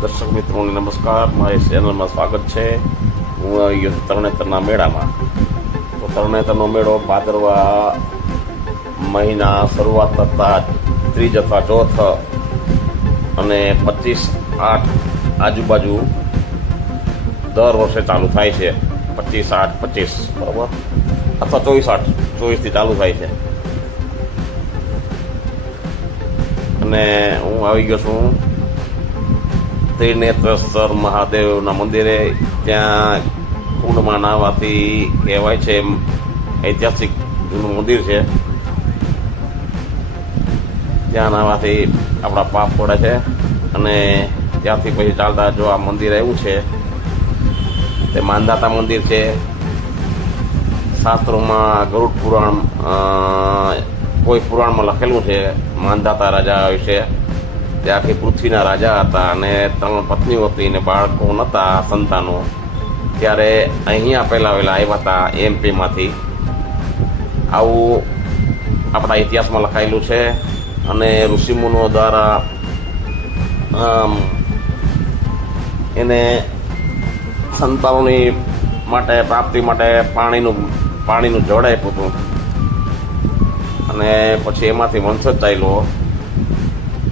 દર્શક મિત્રોને નમસ્કાર, મારી ચેનલમાં સ્વાગત છે. હું આવી ગયો છું તરણેતરના મેળામાં. તો તરણેતરનો મેળો ભાદરવા મહિના શરૂઆત થતાં ત્રીજ અથવા ચોથ અને 25/8 આજુબાજુ દર વર્ષે ચાલુ થાય છે. 25/8/25 બરાબર, અથવા 24/8/24થી ચાલુ થાય છે. અને હું આવી ગયો છું ત્રિનેત્રેશ્વર મહાદેવના મંદિરે. ત્યાં કુંડમાં નાહવાથી કહેવાય છે, ઐતિહાસિક જૂનું મંદિર છે. ત્યાં નાહવાથી આપણા પાપ પડે છે. અને ત્યાંથી પછી ચાલતા જો આ મંદિર આવ્યું છે તે માનદાતા મંદિર છે. શાસ્ત્રોમાં ગરુડ પુરાણ, કોઈ પુરાણમાં લખેલું છે માનદાતા રાજા વિશે. તે આખી પૃથ્વીના રાજા હતા અને 3 પત્નીઓ હતી ને બાળકો નહોતા, સંતાનો. ત્યારે અહીંયા પહેલાં આવ્યા હતા એમપીમાંથી. આવું આપણા ઇતિહાસમાં લખાયેલું છે. અને ઋષિમુનિઓ દ્વારા એને સંતાનોની માટે, પ્રાપ્તિ માટે પાણીનું જળ આપ્યું હતું. અને પછી એમાંથી વંશજ ચાલ્યો,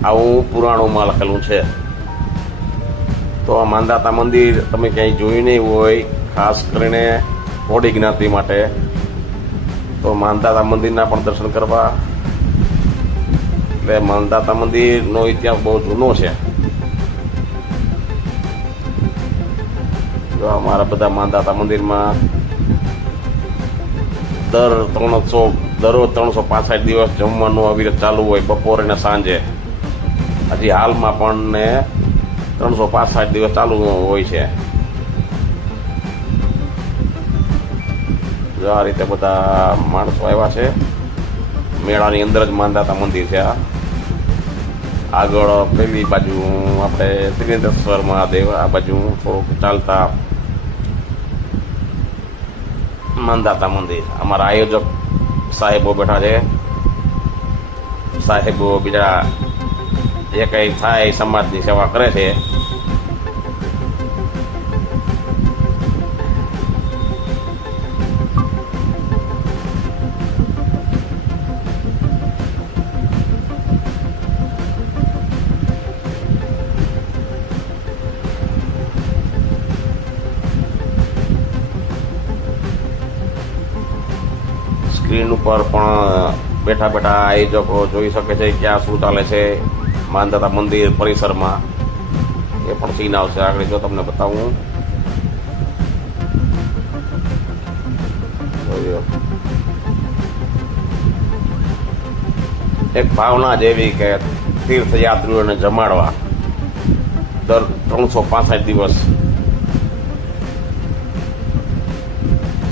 આવું પુરાણોમાં લખેલું છે. તો આ માનદાતા મંદિર તમે ક્યાંય જોયું નહીં હોય, ખાસ કરીને કોળી જ્ઞાતિ માટે, તો માનદાતા મંદિરના પણ દર્શન કરવા. એટલે માનદાતા મંદિરનો ઇતિહાસ બહુ જૂનો છે. જો અમારા બધા માનદાતા મંદિરમાં દરરોજ 365 દિવસ જમવાનું અવિરત ચાલુ હોય, બપોરે ને સાંજે. હજી હાલમાં પણ ને 365 દિવસ ચાલુ હોય છે. જો આ રીતે બધા માણસો આવ્યા છે. મેળાની અંદર જ માનદાતા મંદિર છે. આગળ પેલી બાજુ આપણે ત્રિનેત્રેશ્વર મહાદેવ, આ બાજુ થોડુંક ચાલતા માનદાતા મંદિર. અમારા આયોજક સાહેબો બેઠા છે. સાહેબો બીજા જે કંઈ થાય એ સમાજની સેવા કરે છે. સ્ક્રીન ઉપર પણ બેઠા બેઠા આયોજકો જોઈ શકે છે ક્યાં શું ચાલે છે માનદાતા મંદિર પરિસરમાં. એ પણ સીન આવશે આગળ, જો તમને બતાવું. એક ભાવના જેવી કે તીર્થયાત્રીઓને જમાડવા દર 365 દિવસ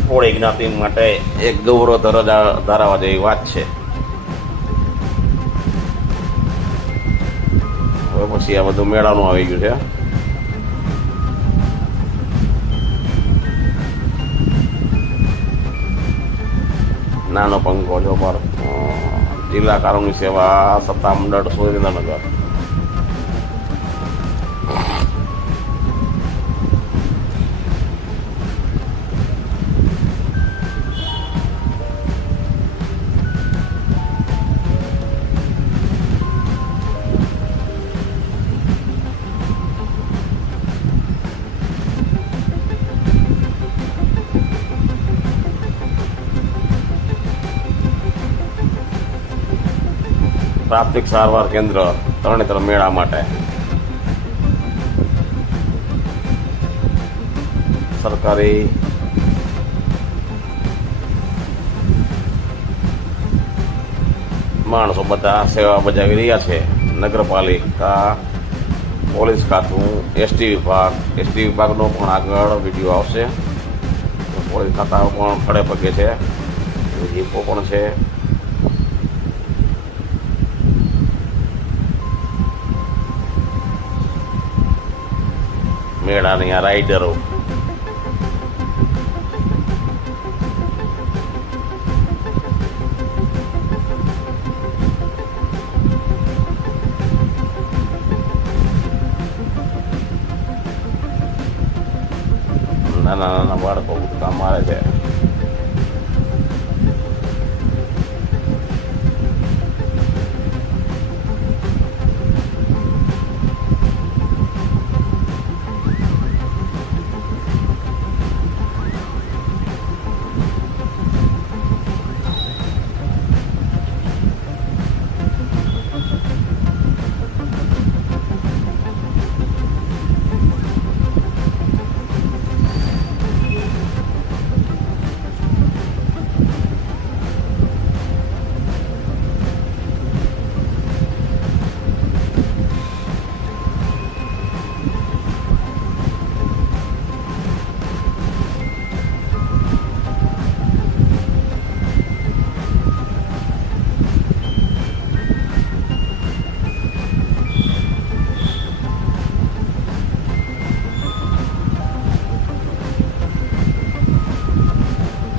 કોળી જ્ઞાતિ માટે એક ગૌરવ ધરાવવા જેવી વાત છે. હવે પછી આ બધું મેળાનું આવી ગયું છે. નાનો પંખો જો પર જિલ્લા કાનૂની સેવા સત્તામંડળ સુરેન્દ્રનગર. પ્રાથમિક સારવાર કેન્દ્ર તરણેતર મેળા માટે સરકારી માણસો બધા સેવા બજાવી રહ્યા છે. નગરપાલિકા, પોલીસ ખાતું, એસટી વિભાગનો પણ આગળ વિડીયો આવશે. પોલીસ ખાતા પણ ખડે પગે છે, જીપો પણ છે. મેળાની આ રાઈડરો નાના નાના બાળકો કૂદકા મારે છે.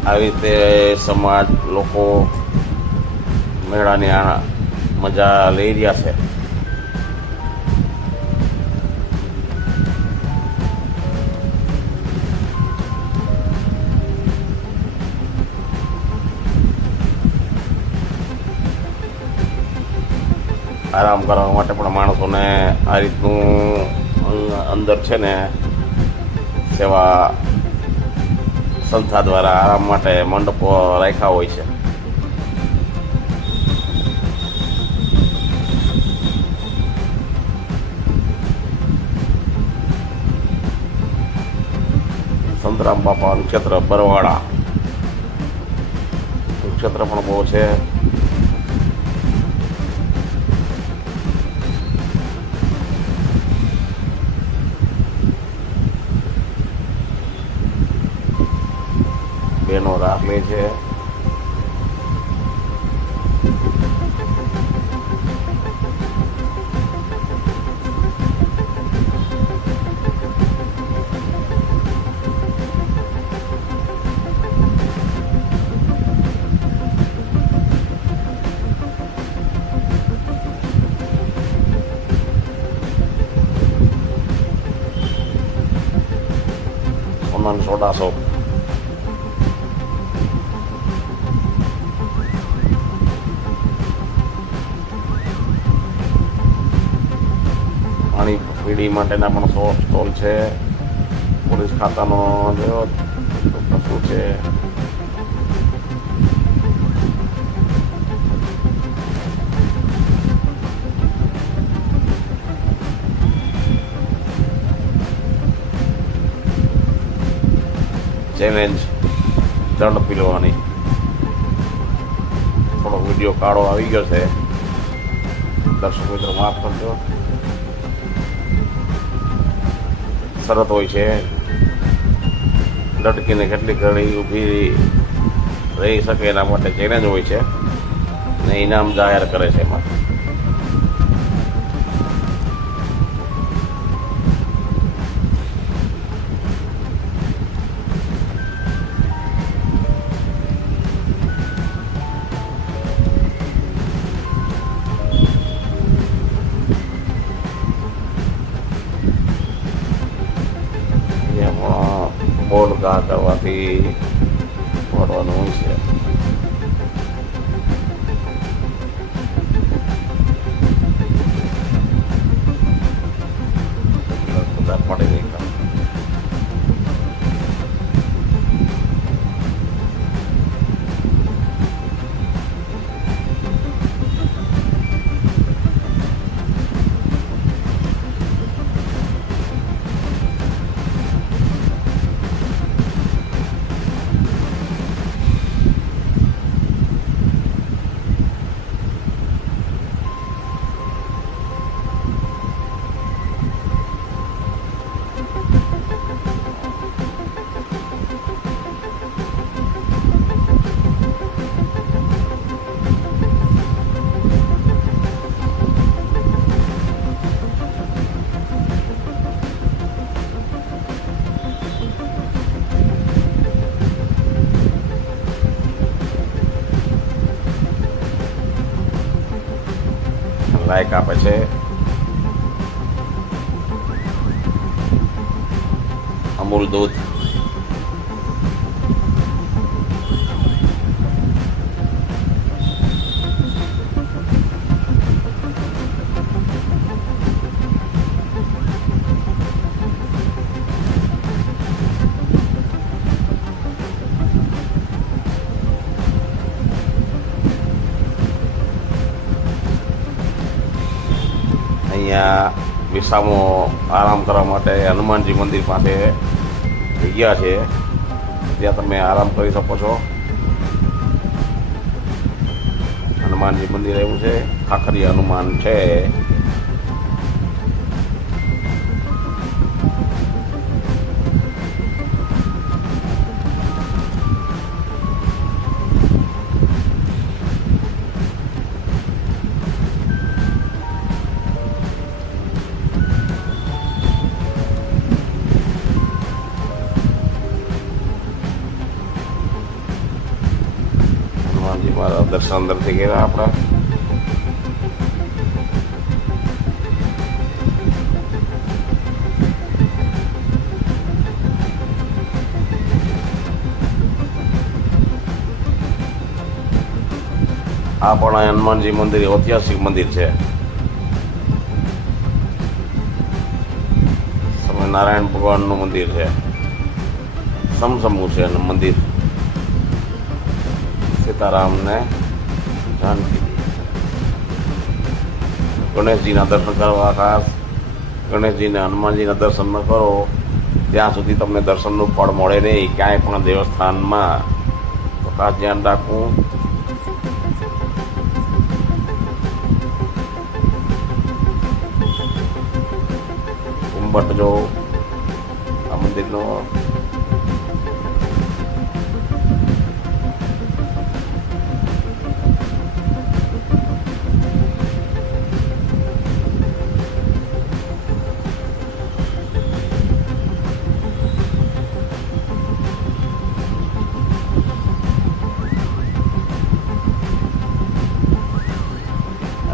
આવી રીતે સમાજ લોકો મેળાની આ મજા લઈ રહ્યા છે. આરામ કરવા માટે પણ માણસોને આ રીતનું અંદર છે ને સેવા સંસ્થા દ્વારા આરામ માટે મંડપો રાખ્યા હોય છે. સંતરામ બાપાનું ક્ષેત્ર બરવાડા, ક્ષેત્ર પણ બહુ છે. બેનો રાહ લે છે. સોનાની સોડા શોપ, પાણી પીડી માટેના પણ સ્ટોલ છે. પોલીસ ખાતાનો શું છે. ચેલેન્જ દંડ પીલવાની થોડો વિડીયો કાળો આવી ગયો છે, દર્શક મિત્રો માફ કરજો. શરત હોય છે, લટકીને કેટલી ઘડી ઊભી રહી શકે એના માટે ચેલેન્જ હોય છે ને ઇનામ જાહેર કરે છે. એમાં બોલ ઘા કરવાથી પડવાનું હોય છે. બધા પડી નહીં. લાઈક આપે છે. અમૂલ દૂધ અહીંયા વિસામો આરામ કરવા માટે હનુમાનજી મંદિર પાસે જગ્યા છે, ત્યાં તમે આરામ કરી શકો છો. હનુમાનજી મંદિર એવું છે, ખાખરી હનુમાન છે. હનુમાનજી મહારાજ દર્શન અંદરથી ગયા આપણા. આ પણ હનુમાનજી મંદિર ઐતિહાસિક મંદિર છે. સ્વામિનારાયણ ભગવાનનું મંદિર છે, સમસમનું છે મંદિર. સીતારામ ને જાનકી. ગણેશજીના દર્શન કરવા ખાસ. ગણેશજીને હનુમાનજીના દર્શન ન કરો ત્યાં સુધી તમને દર્શનનું ફળ મળે નહીં ક્યાંય પણ દેવસ્થાનમાં. તો ખાસ ધ્યાન રાખવું. ઘુંમટ જો આ મંદિરનો.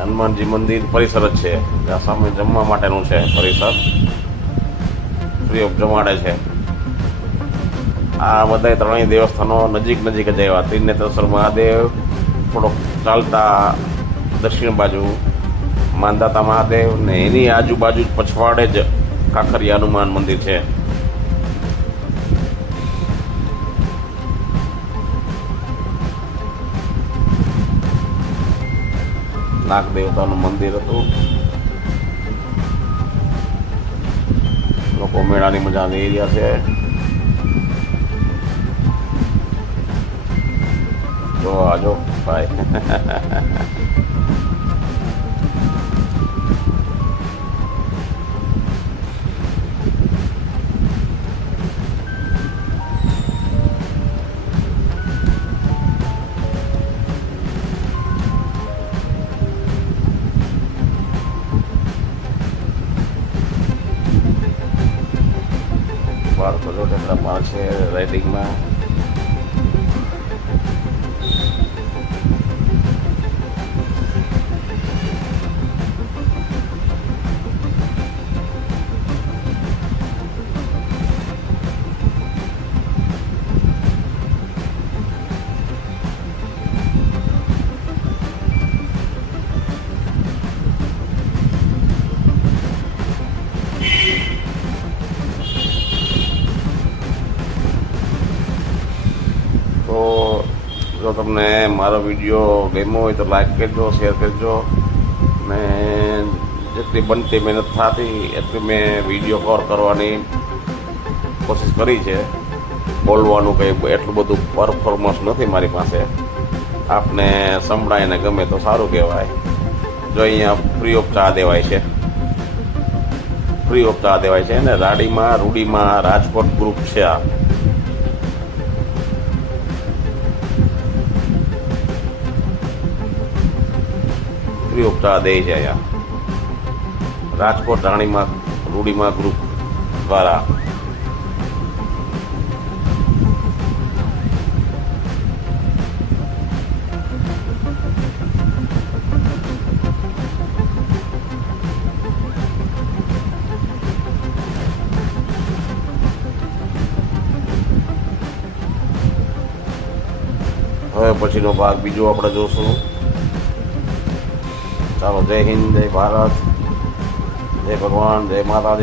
હનુમાનજી મંદિર પરિસર જ છે, ત્યાં સામે જમવા માટેનું છે પરિસર, ફ્રી ઓફ જમાડે છે. આ બધા ત્રણેય દેવસ્થાનો નજીક જ આવ્યા. ત્રિનેત્રેશ્વર મહાદેવ થોડોક ચાલતા દક્ષિણ બાજુ, માંધાતા મહાદેવ ને એની આજુબાજુ જ પછવાડે જ ખાખરી હનુમાન મંદિર છે. નાગ દેવતાનું મંદિર હતું. લોકો મેળાની મજા લઈ રહ્યા છે. જો આજો ભાઈ. બાળકો જો ટેકરા પાર છે રાઇડિંગમાં. તો જો તમને મારો વિડીયો ગમ્યો હોય તો લાઈક કરજો, શેર કરજો ને જેટલી બનતી મહેનત થતી એટલી મેં વિડીયો કવર કરવાની કોશિશ કરી છે. બોલવાનું કંઈ એટલું બધું પરફોર્મન્સ નથી મારી પાસે. આપને સંભળાઈને ગમે તો સારું કહેવાય. જો અહીંયા ફ્રી ઓફ ચા દેવાય છે, ફ્રી ઓફ ચા દેવાય છે ને રૂડીમાં રાજકોટ ગ્રુપ છે. આ ફ્રી ઓફ ચા દે છે અહીંયા રાજકોટ રૂડીમાં ગ્રુપ દ્વારા. હવે પછીનો ભાગ બીજો આપણે જોશું. ચાલો, જય હિન્દ, જય ભારત, જય ભગવાન, જય માતાજી.